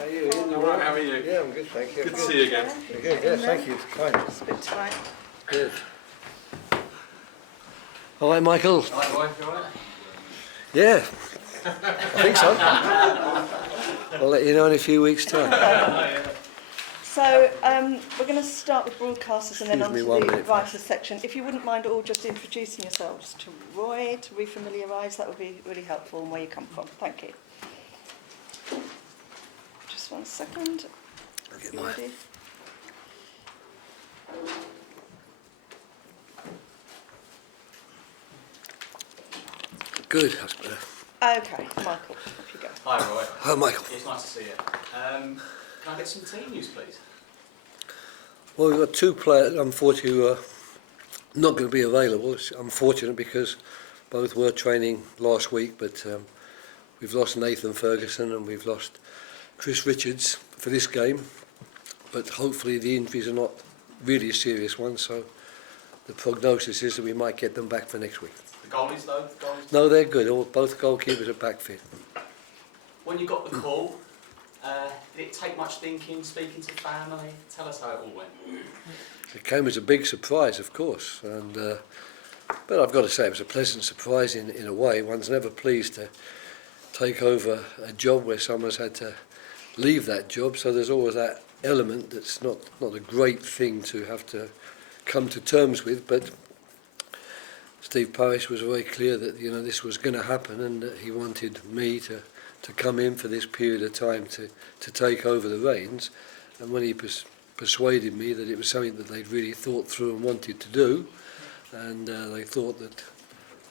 How are you? Ian? All right, how are you? Yeah, I'm good, thank you. Good to see you again. Good, yeah, thank you. It's kind. It's a bit tight. Good. All right, Michael. Hi, Roy, you all right? Yeah, I think so. I'll let you know in a few weeks' time. So we're going to start with broadcasters and then on Excuse to me 1 the minute, writers section. If you wouldn't mind all just introducing yourselves to Roy, to refamiliarise, that would be really helpful, and where you come from. Thank you. Just 1 second. I'll get You my... ready? Good, that's better. Okay, Michael, off you go. Hi, Roy. Hi, Michael. It's nice to see you. Can I get some team news, please? Well, we've got 2 players, unfortunately, who are not going to be available. It's unfortunate because both were training last week, but we've lost Nathan Ferguson and we've lost Chris Richards for this game. But hopefully the injuries are not really serious ones, so the prognosis is that we might get them back for next week. The goalies, though? The goalies? No, they're good. Both goalkeepers are back fit. When you got the call, did it take much thinking, speaking to family? Tell us how it all went. It came as a big surprise, of course, and but I've got to say it was a pleasant surprise in a way. One's never pleased to take over a job where someone's had to leave that job, so there's always that element that's not a great thing to have to come to terms with, but Steve Parish was very clear that this was going to happen and that he wanted me to come in for this period of time to take over the reins, and when he persuaded me that it was something that they'd really thought through and wanted to do, and they thought that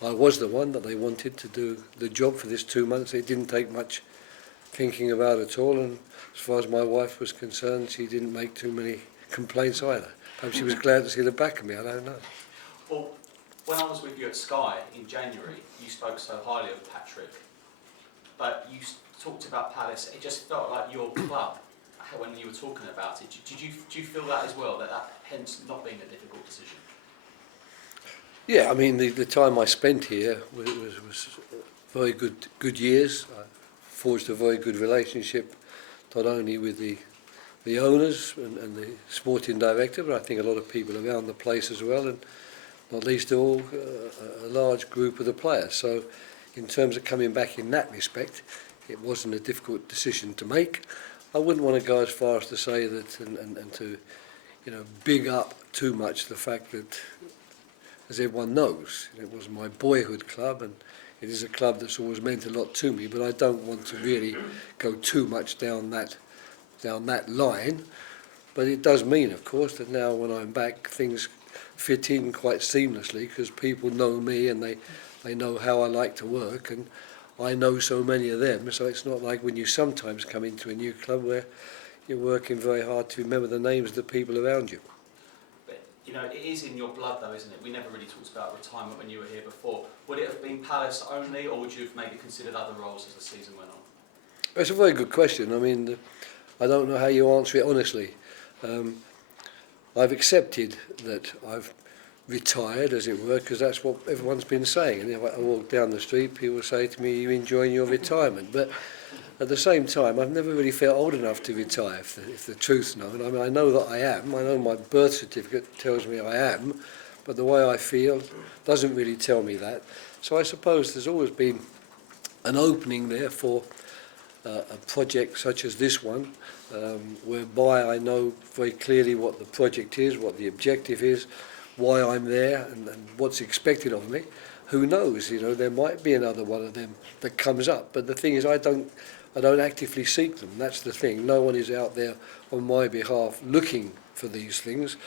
I was the one that they wanted to do the job for this 2 months. It didn't take much thinking about at all, and as far as my wife was concerned, she didn't make too many complaints either. Perhaps she was glad to see the back of me, I don't know. Well, when I was with you at Sky in January, you spoke so highly of Patrick, but you talked about Palace. It just felt like your club when you were talking about it. Do you feel that as well, that hence not being a difficult decision? Yeah, I mean, the time I spent here was very good years. I forged a very good relationship, not only with the owners and the sporting director, but I think a lot of people around the place as well, and not least of all, a large group of the players. So in terms of coming back in that respect, it wasn't a difficult decision to make. I wouldn't want to go as far as to say that and to big up too much the fact that, as everyone knows, it was my boyhood club and it is a club that's always meant a lot to me, but I don't want to really go too much down that line. But it does mean, of course, that now when I'm back, things fit in quite seamlessly because people know me and they know how I like to work, and I know so many of them, so it's not like when you sometimes come into a new club where you're working very hard to remember the names of the people around you. But, it is in your blood though, isn't it? We never really talked about retirement when you were here before. Would it have been Palace only, or would you have maybe considered other roles as the season went on? It's a very good question. I mean, I don't know how you answer it honestly. I've accepted that I've retired, as it were, because that's what everyone's been saying. And if I walk down the street, people say to me, "You're enjoying your retirement." But at the same time, I've never really felt old enough to retire, if the truth's known. I mean, I know that I am. I know my birth certificate tells me I am, but the way I feel doesn't really tell me that. So I suppose there's always been an opening there for a project such as this one, whereby I know very clearly what the project is, what the objective is, why I'm there and what's expected of me. Who knows, there might be another one of them that comes up, but the thing is I don't actively seek them. That's the thing. No one is out there on my behalf looking for these things.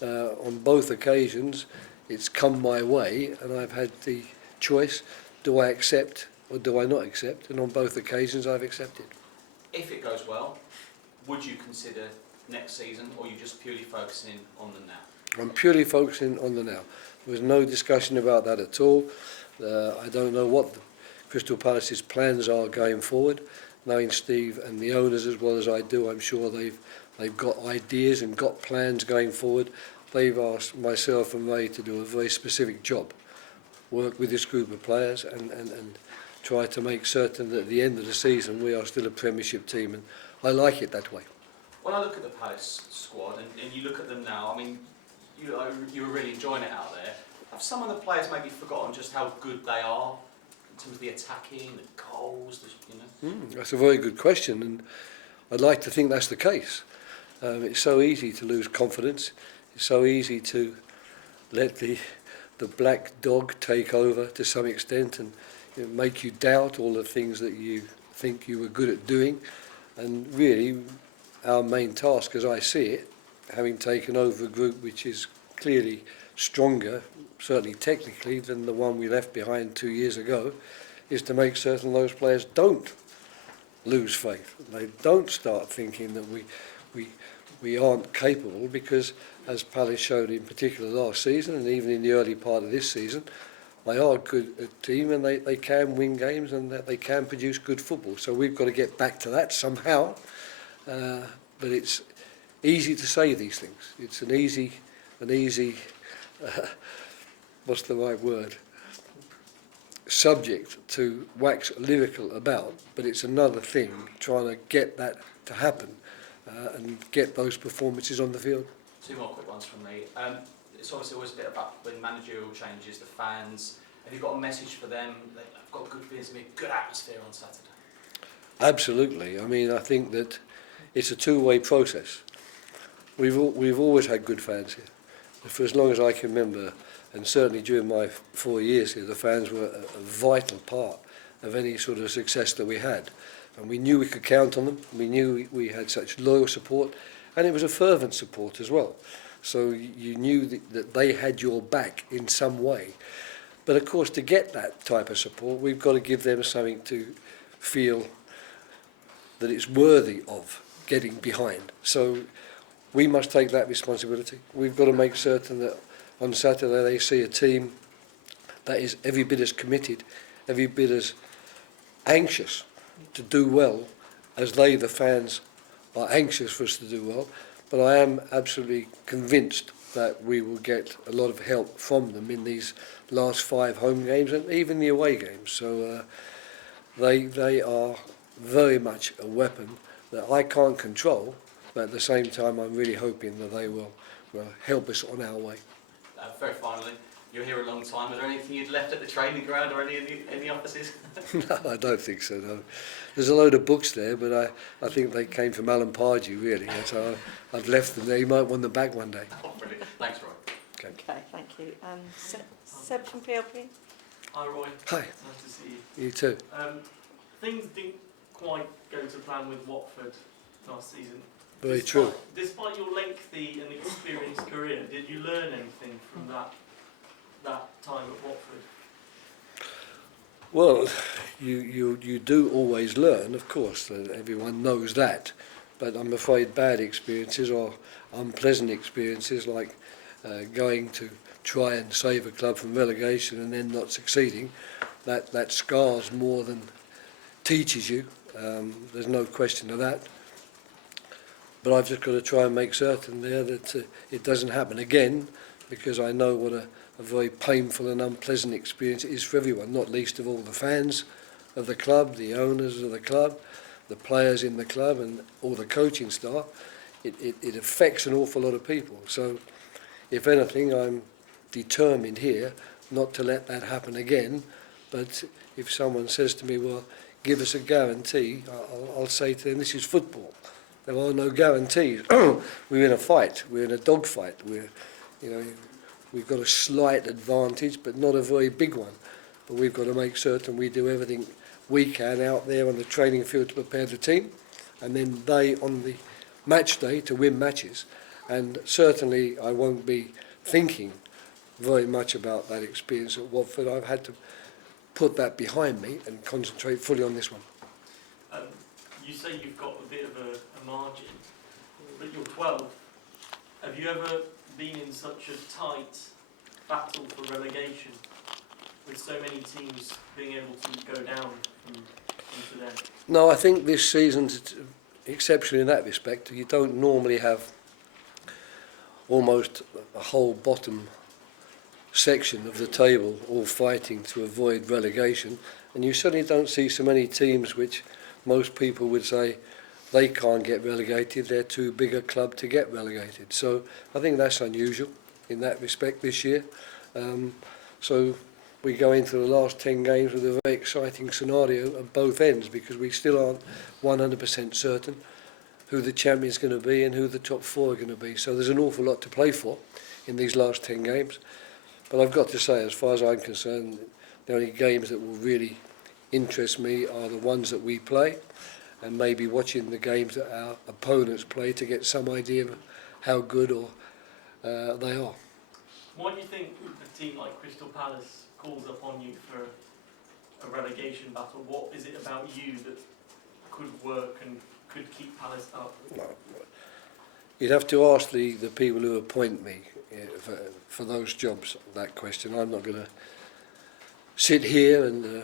On both occasions it's come my way and I've had the choice, do I accept or do I not accept, and on both occasions I've accepted. If it goes well, would you consider next season, or are you just purely focusing on the now? I'm purely focusing on the now. There was no discussion about that at all. I don't know what the Crystal Palace's plans are going forward. Knowing Steve and the owners as well as I do, I'm sure they've got ideas and got plans going forward. They've asked myself and Ray to do a very specific job, work with this group of players and try to make certain that at the end of the season we are still a Premiership team. And I like it that way. When I look at the Palace squad and you look at them now, I mean, you were really enjoying it out there. Have some of the players maybe forgotten just how good they are in terms of the attacking, the goals, That's a very good question, and I'd like to think that's the case. It's so easy to lose confidence. It's so easy to let the black dog take over to some extent and make you doubt all the things that you think you were good at doing. And really, our main task, as I see it, having taken over a group which is clearly stronger, certainly technically, than the one we left behind 2 years ago, is to make certain those players don't lose faith. They don't start thinking that we aren't capable, because as Palace showed in particular last season and even in the early part of this season, they are a good team and they can win games and that they can produce good football. So we've got to get back to that somehow. But it's easy to say these things. It's an easy what's the right word? Subject to wax lyrical about, but it's another thing trying to get that to happen and get those performances on the field. Two more quick ones from me. It's obviously always a bit about when managerial changes, the fans. Have you got a message for them? They've got good feelings, a good atmosphere on Saturday. Absolutely. I mean, I think that it's a two-way process. We've always had good fans here. For as long as I can remember, and certainly during my 4 years here, the fans were a vital part of any sort of success that we had. And we knew we could count on them. We knew we had such loyal support, and it was a fervent support as well. So you knew that they had your back in some way. But of course, to get that type of support, we've got to give them something to feel that it's worthy of getting behind. So we must take that responsibility. We've got to make certain that on Saturday they see a team that is every bit as committed, every bit as anxious to do well as they, the fans, are anxious for us to do well. But I am absolutely convinced that we will get a lot of help from them in these last 5 home games and even the away games. So they are very much a weapon that I can't control, but at the same time I'm really hoping that they will help us on our way. Very finally, you're here a long time. Are there anything you'd left at the training ground or any in the offices? No, I don't think so, no. There's a load of books there, but I think they came from Alan Pardew, really. So I've left them there. You might want them back one day. Oh, brilliant. Thanks, Roy. Okay. Okay, thank you. Seb from PLP. Hi Roy. Hi. Nice to see you. You too. Things didn't quite go to plan with Watford last season. Very true. Despite your lengthy and experienced career, did you learn anything from that time at Watford? Well, you do always learn, of course. Everyone knows that. But I'm afraid bad experiences or unpleasant experiences like going to try and save a club from relegation and then not succeeding, that scars more than teaches you. There's no question of that. But I've just got to try and make certain there that it doesn't happen again, because I know what a very painful and unpleasant experience it is for everyone, not least of all the fans of the club, the owners of the club, the players in the club and all the coaching staff. It affects an awful lot of people. So if anything, I'm determined here not to let that happen again. But if someone says to me, well, give us a guarantee, I'll say to them, this is football. There are no guarantees. We're in a fight. We're in a dog fight. We've got a slight advantage, but not a very big one. But we've got to make certain we do everything we can out there on the training field to prepare the team, and then they on the match day to win matches. And certainly I won't be thinking very much about that experience at Watford. I've had to put that behind me and concentrate fully on this one. You say you've got a bit of a margin, but you're 12. Have you ever been in such a tight battle for relegation, with so many teams being able to go down into there? No, I think this season's exceptional in that respect. You don't normally have almost a whole bottom section of the table all fighting to avoid relegation, and you certainly don't see so many teams which most people would say they can't get relegated, they're too big a club to get relegated. So I think that's unusual in that respect this year. So we go into the last 10 games with a very exciting scenario at both ends, because we still aren't 100% certain who the champion's going to be and who the top four are going to be. So there's an awful lot to play for in these last 10 games. But I've got to say, as far as I'm concerned, the only games that will really interest me are the ones that we play, and maybe watching the games that our opponents play to get some idea of how good or they are. Why do you think a team like Crystal Palace calls upon you for a relegation battle? What is it about you that could work and could keep Palace up? Well, you'd have to ask the people who appoint me for those jobs that question. I'm not going to sit here and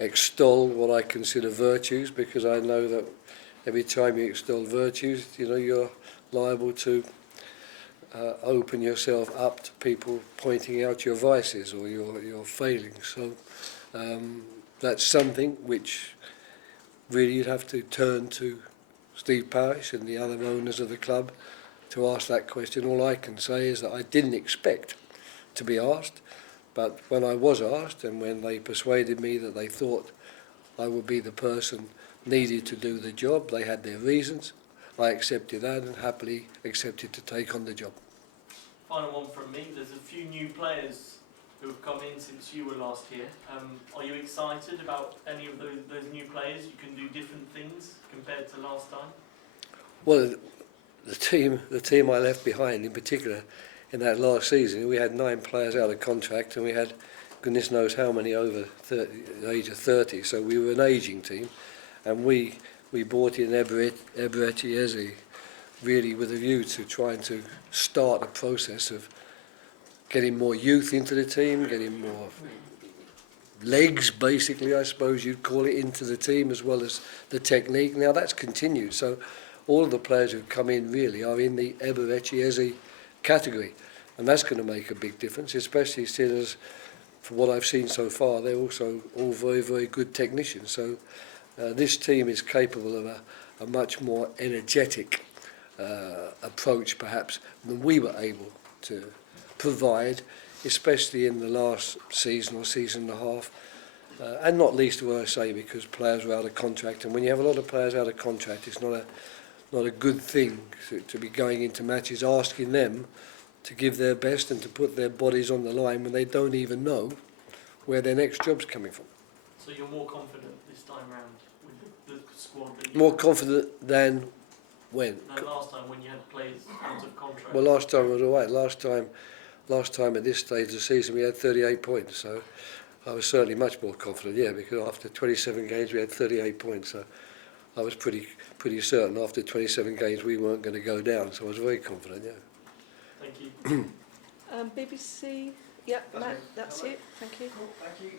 extol what I consider virtues, because I know that every time you extol virtues, you know, you're liable to open yourself up to people pointing out your vices or your failings. So that's something which really you'd have to turn to Steve Parish and the other owners of the club to ask that question. All I can say is that I didn't expect to be asked, but when I was asked, and when they persuaded me that they thought I would be the person needed to do the job, they had their reasons, I accepted that and happily accepted to take on the job. Final one from me. There's a few new players who have come in since you were last here. Are you excited about any of those new players? You can do different things compared to last time? Well, the team I left behind in particular in that last season, we had 9 players out of contract, and we had goodness knows how many over the age of 30, so we were an ageing team, and we brought in Eberechi Eze really with a view to trying to start a process of getting more youth into the team, getting more legs, basically, I suppose you'd call it, into the team, as well as the technique. Now that's continued, so all of the players who've come in really are in the Eberechi Eze category, and that's going to make a big difference, especially since, from what I've seen so far, they're also all very, very good technicians. So this team is capable of a much more energetic approach, perhaps, than we were able to provide, especially in the last season or season and a half. And not least, what I say, because players were out of contract, and when you have a lot of players out of contract, it's not a good thing to be going into matches asking them to give their best and to put their bodies on the line when they don't even know where their next job's coming from. So you're more confident this time round with the squad? That More confident than when? Than last time when you had players out of contract? Well, last time was all right. Last time at this stage of the season we had 38 points, so I was certainly much more confident, yeah, because after 27 games we had 38 points, so I was pretty certain after 27 games we weren't going to go down, so I was very confident, yeah. Thank you. BBC, yep, Matt, that's it, thank you. Cool, thank you.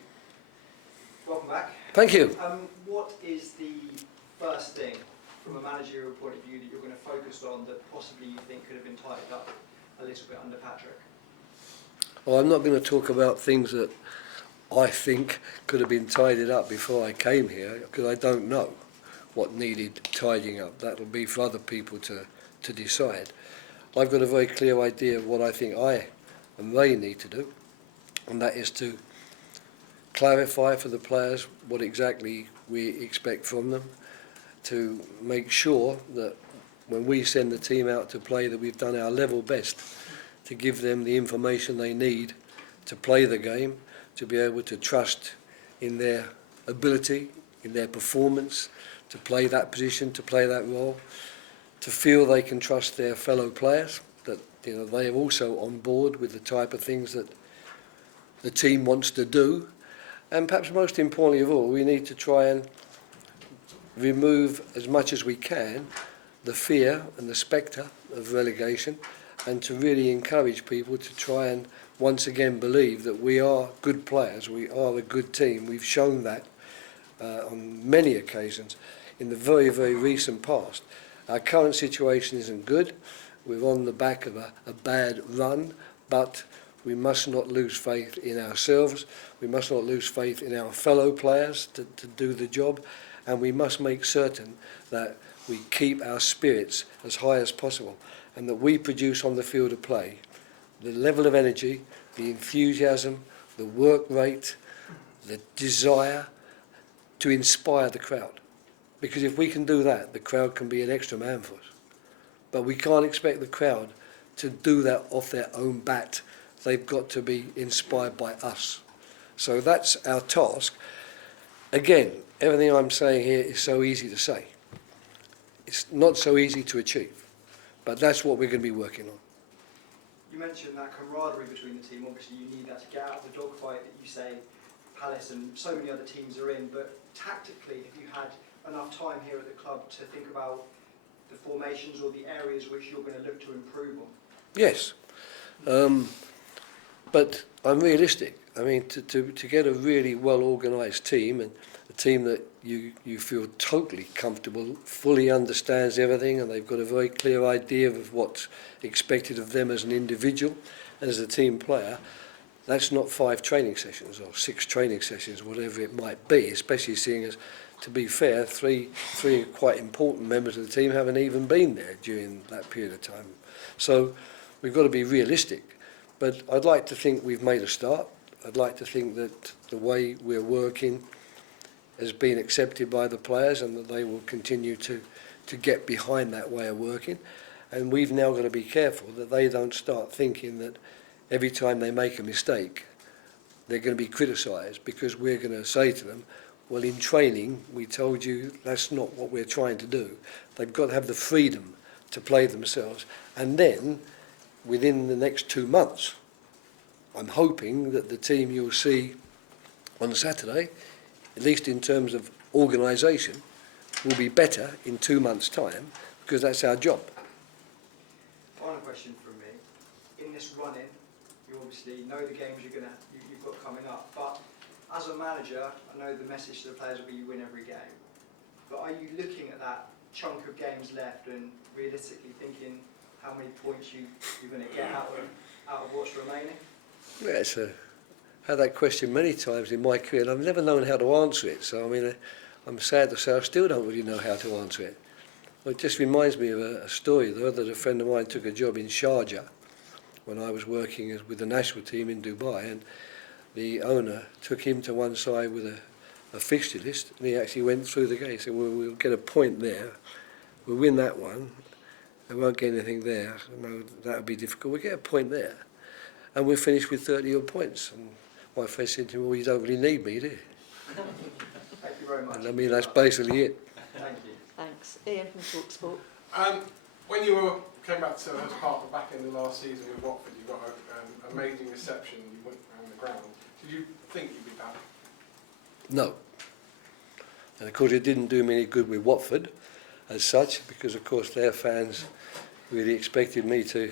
Welcome back. Thank you. What is the first thing, from a managerial point of view, that you're going to focus on that possibly you think could have been tidied up a little bit under Patrick? Well, I'm not going to talk about things that I think could have been tidied up before I came here, because I don't know what needed tidying up. That'll be for other people to decide. I've got a very clear idea of what I think I and they need to do, and that is to clarify for the players what exactly we expect from them, to make sure that when we send the team out to play that we've done our level best to give them the information they need to play the game, to be able to trust in their ability, in their performance, to play that position, to play that role, to feel they can trust their fellow players, that they are also on board with the type of things that the team wants to do. And perhaps most importantly of all, we need to try and remove as much as we can the fear and the spectre of relegation, and to really encourage people to try and once again believe that we are good players, we are a good team. We've shown that on many occasions in the very, very recent past. Our current situation isn't good. We're on the back of a bad run, but we must not lose faith in ourselves. We must not lose faith in our fellow players to do the job, and we must make certain that we keep our spirits as high as possible, and that we produce on the field of play the level of energy, the enthusiasm, the work rate, the desire to inspire the crowd. Because if we can do that, the crowd can be an extra man for us. But we can't expect the crowd to do that off their own bat. They've got to be inspired by us. So that's our task. Again, everything I'm saying here is so easy to say. It's not so easy to achieve. But that's what we're going to be working on. You mentioned that camaraderie between the team. Obviously, you need that to get out of the dogfight that you say Palace and so many other teams are in. But tactically, have you had enough time here at the club to think about the formations or the areas which you're going to look to improve on? Yes. But I'm realistic. I mean, to get a really well-organised team, and a team that you feel totally comfortable, fully understands everything, and they've got a very clear idea of what's expected of them as an individual and as a team player, that's not 5 training sessions or 6 training sessions, whatever it might be, especially seeing as, to be fair, three quite important members of the team haven't even been there during that period of time. So we've got to be realistic. But I'd like to think we've made a start. I'd like to think that the way we're working has been accepted by the players, and that they will continue to get behind that way of working. And we've now got to be careful that they don't start thinking that every time they make a mistake, they're going to be criticised, because we're going to say to them, well, in training, we told you that's not what we're trying to do. They've got to have the freedom to play themselves. And then, within the next 2 months, I'm hoping that the team you'll see on Saturday, at least in terms of organisation, will be better in 2 months' time, because that's our job. Final question from me. In this run-in, you obviously know the games you've got coming up, but as a manager, I know the message to the players will be you win every game. But are you looking at that chunk of games left and realistically thinking how many points you're going to get out of what's remaining? Yeah, I've had that question many times in my career, and I've never known how to answer it. So, I mean, I'm sad to say I still don't really know how to answer it. Well, it just reminds me of a story, though, that a friend of mine took a job in Sharjah when I was working with the national team in Dubai, and the owner took him to one side with a fixture list, and he actually went through the game. He said, well, we'll get a point there, we'll win that one, we won't get anything there, no, that would be difficult, we'll get a point there, and we'll finish with 30-odd points. And my friend said to me, well, you don't really need me, do you? Thank you very much. And I mean, that's basically it. Thank you. Thanks. Ian from TalkSport. When you came back to Selhurst Park back in the last season with Watford, you got an amazing reception, you went around the ground. Did you think you'd be back? No. And of course it didn't do me any good with Watford as such, because of course their fans really expected me to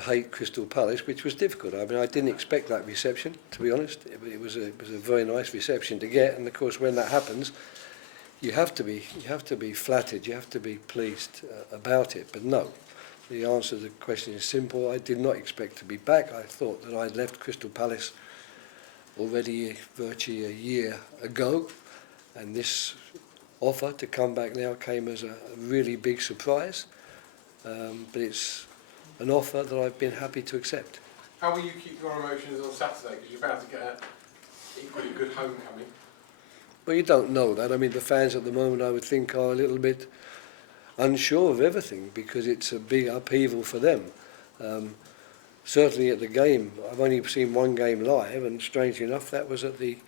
hate Crystal Palace, which was difficult. I mean, I didn't expect that reception, to be honest. It was a very nice reception to get, and of course when that happens, you have to be flattered, you have to be pleased about it. But no, the answer to the question is simple. I did not expect to be back. I thought that I'd left Crystal Palace already virtually a year ago, and this offer to come back now came as a really big surprise. But it's an offer that I've been happy to accept. How will you keep your emotions on Saturday? Because you're about to get an equally good homecoming. Well, you don't know that. I mean, the fans at the moment, I would think, are a little bit unsure of everything, because it's a big upheaval for them. Certainly at the game, I've only seen one game live, and strangely enough, that was at the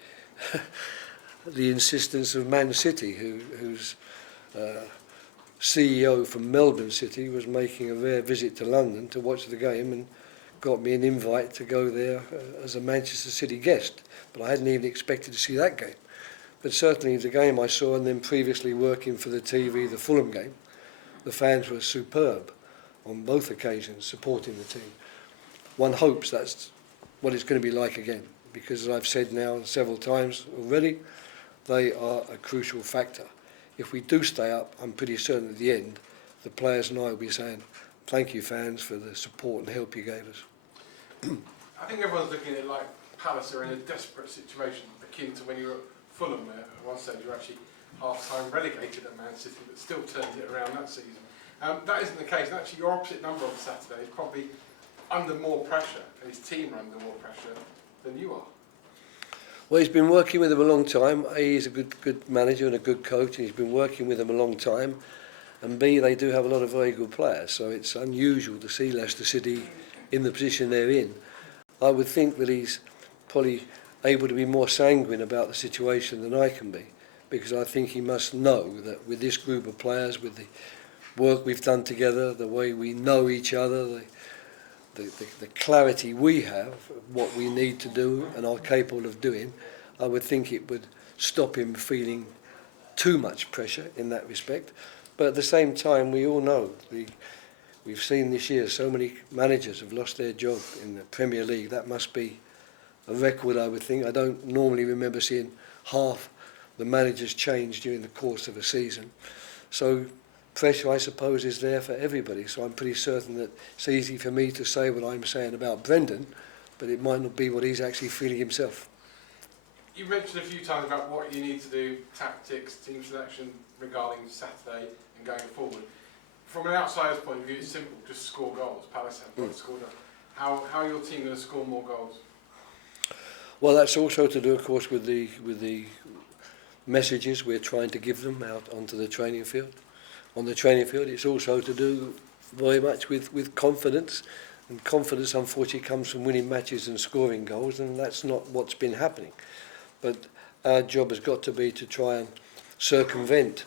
the insistence of Man City, whose CEO from Melbourne City was making a rare visit to London to watch the game, and got me an invite to go there as a Manchester City guest. But I hadn't even expected to see that game. But certainly the game I saw, and then previously working for the TV, the Fulham game, the fans were superb on both occasions, supporting the team. One hopes that's what it's going to be like again, because as I've said now several times already, they are a crucial factor. If we do stay up, I'm pretty certain at the end, the players and I will be saying, thank you fans for the support and help you gave us. I think everyone's looking at it like Palace are in a desperate situation, akin to when you were at Fulham, where at one stage you were actually half-time relegated at Man City, but still turned it around that season. That isn't the case. And actually, your opposite number on Saturday is probably under more pressure, and his team are under more pressure than you are. Well, he's been working with them a long time. A, he's a good manager and a good coach, and he's been working with them a long time. And B, they do have a lot of very good players, so it's unusual to see Leicester City in the position they're in. I would think that he's probably able to be more sanguine about the situation than I can be, because I think he must know that with this group of players, with the work we've done together, the way we know each other, the clarity we have, what we need to do and are capable of doing, I would think it would stop him feeling too much pressure in that respect. But at the same time, we all know, we've seen this year so many managers have lost their job in the Premier League. That must be a record, I would think. I don't normally remember seeing half the managers change during the course of a season. So pressure, I suppose, is there for everybody. So I'm pretty certain that it's easy for me to say what I'm saying about Brendan, but it might not be what he's actually feeling himself. You mentioned a few times about what you need to do, tactics, team selection regarding Saturday and going forward. From an outsider's point of view, it's simple, just score goals. Palace have got to score goals. How are your team going to score more goals? Well, that's also to do, of course, with the messages we're trying to give them out onto the training field. On the training field, it's also to do very much with confidence, and confidence, unfortunately, comes from winning matches and scoring goals, and that's not what's been happening. But our job has got to be to try and circumvent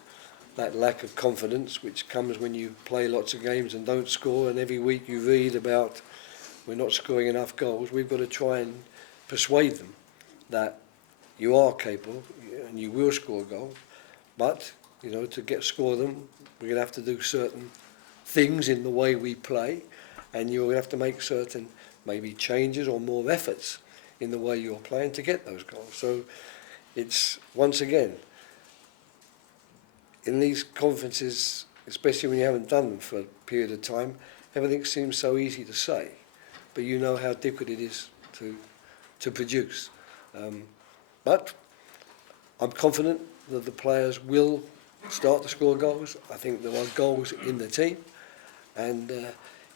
that lack of confidence, which comes when you play lots of games and don't score, and every week you read about we're not scoring enough goals. We've got to try and persuade them that you are capable and you will score goals, but to score them, we're going to have to do certain things in the way we play, and you're going to have to make certain maybe changes or more efforts in the way you're playing to get those goals. So it's, once again, in these conferences, especially when you haven't done them for a period of time, everything seems so easy to say, but you know how difficult it is to produce. But I'm confident that the players will start to score goals. I think there are goals in the team, and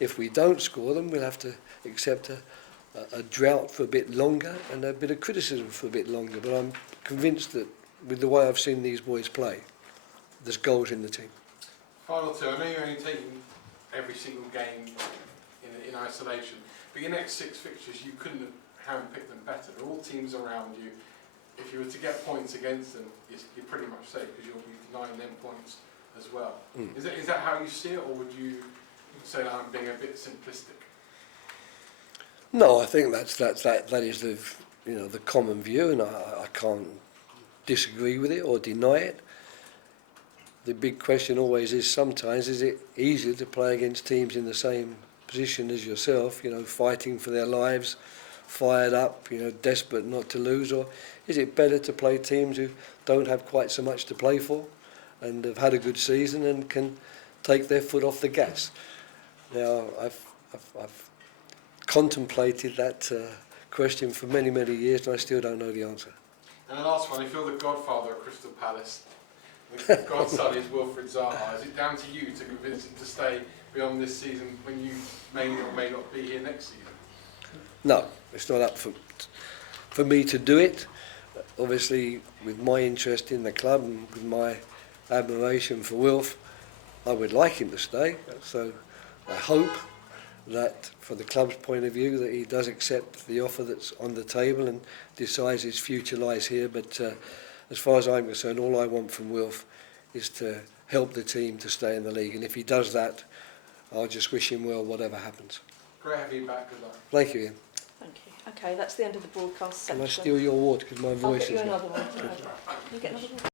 if we don't score them, we'll have to accept a drought for a bit longer and a bit of criticism for a bit longer. But I'm convinced that with the way I've seen these boys play, there's goals in the team. Final two. I know you're only taking every single game in isolation, but your next 6 fixtures, you couldn't have handpicked them better. They're all teams around you. If you were to get points against them, you're pretty much safe because you'll be denying them points as well. Is that how you see it, or would you say that I'm being a bit simplistic? No, I think that is the common view, and I can't disagree with it or deny it. The big question always is, sometimes, is it easier to play against teams in the same position as yourself, fighting for their lives, fired up, desperate not to lose, or is it better to play teams who don't have quite so much to play for and have had a good season and can take their foot off the gas? Now, I've contemplated that question for many, many years, and I still don't know the answer. And the last one, if you're the godfather of Crystal Palace, the godson is Wilfred Zaha, is it down to you to convince him to stay beyond this season when you may or may not be here next season? No, it's not up for me to do it. Obviously, with my interest in the club and with my admiration for Wilf, I would like him to stay. So I hope that, from the club's point of view, that he does accept the offer that's on the table and decides his future lies here. But as far as I'm concerned, all I want from Wilf is to help the team to stay in the league. And if he does that, I'll just wish him well, whatever happens. Great having you back. Good luck. Thank you, Ian. Thank you. Okay, that's the end of the broadcast section. Can I steal your award because my I'll voice get you is another one. You get another one.